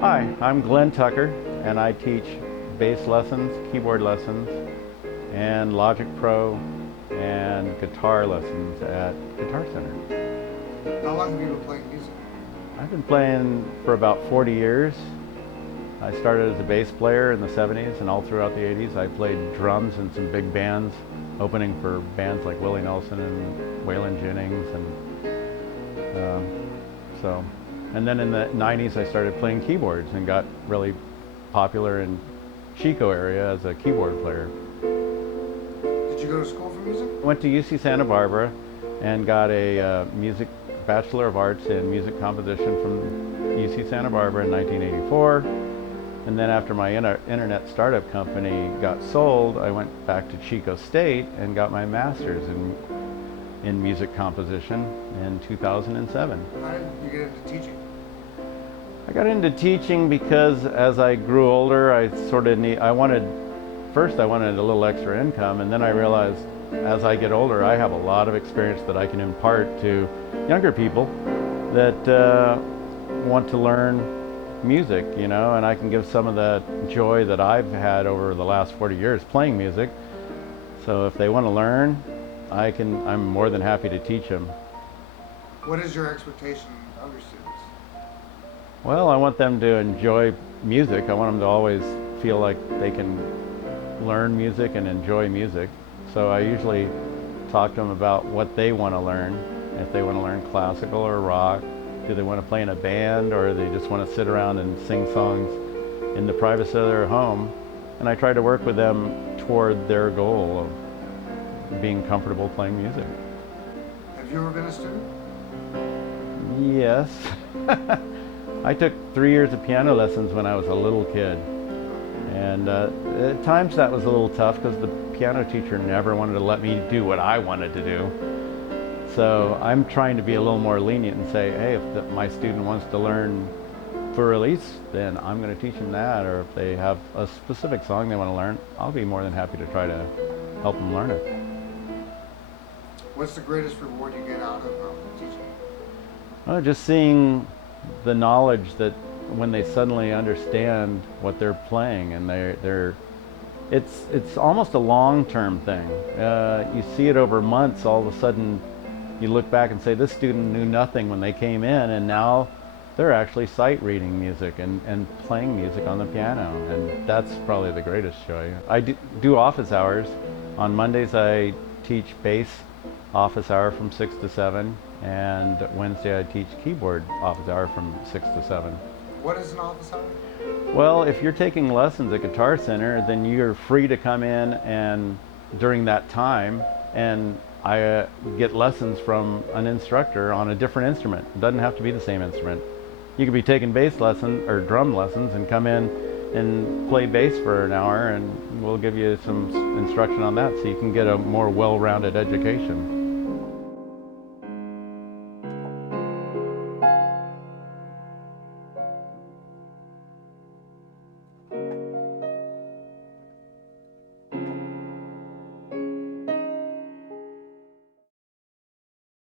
Hi, I'm Glenn Tucker, and I teach bass lessons, keyboard lessons, and Logic Pro and guitar lessons at Guitar Center. How long have you been playing music? I've been playing for about 40 years. I started as a bass player in the 70s, and all throughout the 80s I played drums in some big bands, opening for bands like Willie Nelson and Waylon Jennings, and then in the 90s I started playing keyboards and got really popular in Chico area as a keyboard player. Did you go to school for music? I went to UC Santa Barbara and got a Bachelor of Arts in Music Composition from UC Santa Barbara in 1984. And then after my internet startup company got sold, I went back to Chico State and got my master's in music composition in 2007. How did you get into teaching? I got into teaching because as I grew older, I wanted a little extra income, and then I realized as I get older, I have a lot of experience that I can impart to younger people that want to learn music, and I can give some of that joy that I've had over the last 40 years playing music. So if they want to learn, I'm more than happy to teach them. What is your expectation of your students? Well, I want them to enjoy music. I want them to always feel like they can learn music and enjoy music. So I usually talk to them about what they want to learn. If they want to learn classical or rock, do they want to play in a band, or they just want to sit around and sing songs in the privacy of their home. And I try to work with them toward their goal of being comfortable playing music. Have you ever been a student? Yes. I took 3 years of piano lessons when I was a little kid. And at times that was a little tough because the piano teacher never wanted to let me do what I wanted to do. So I'm trying to be a little more lenient and say, hey, if my student wants to learn for release, then I'm going to teach them that. Or if they have a specific song they want to learn, I'll be more than happy to try to help them learn it. What's the greatest reward you get out of teaching? Well, just seeing the knowledge that when they suddenly understand what they're playing, and it's almost a long-term thing. You see it over months. All of a sudden you look back and say, this student knew nothing when they came in, and now they're actually sight reading music and playing music on the piano, and that's probably the greatest joy. I do office hours. On Mondays I teach bass office hour from 6 to 7, and Wednesday I teach keyboard office hour from 6 to 7. What is an office hour? Well, if you're taking lessons at Guitar Center, then you're free to come in and during that time, and I get lessons from an instructor on a different instrument. It doesn't have to be the same instrument. You could be taking bass lessons or drum lessons and come in and play bass for an hour, and we'll give you some instruction on that so you can get a more well-rounded education.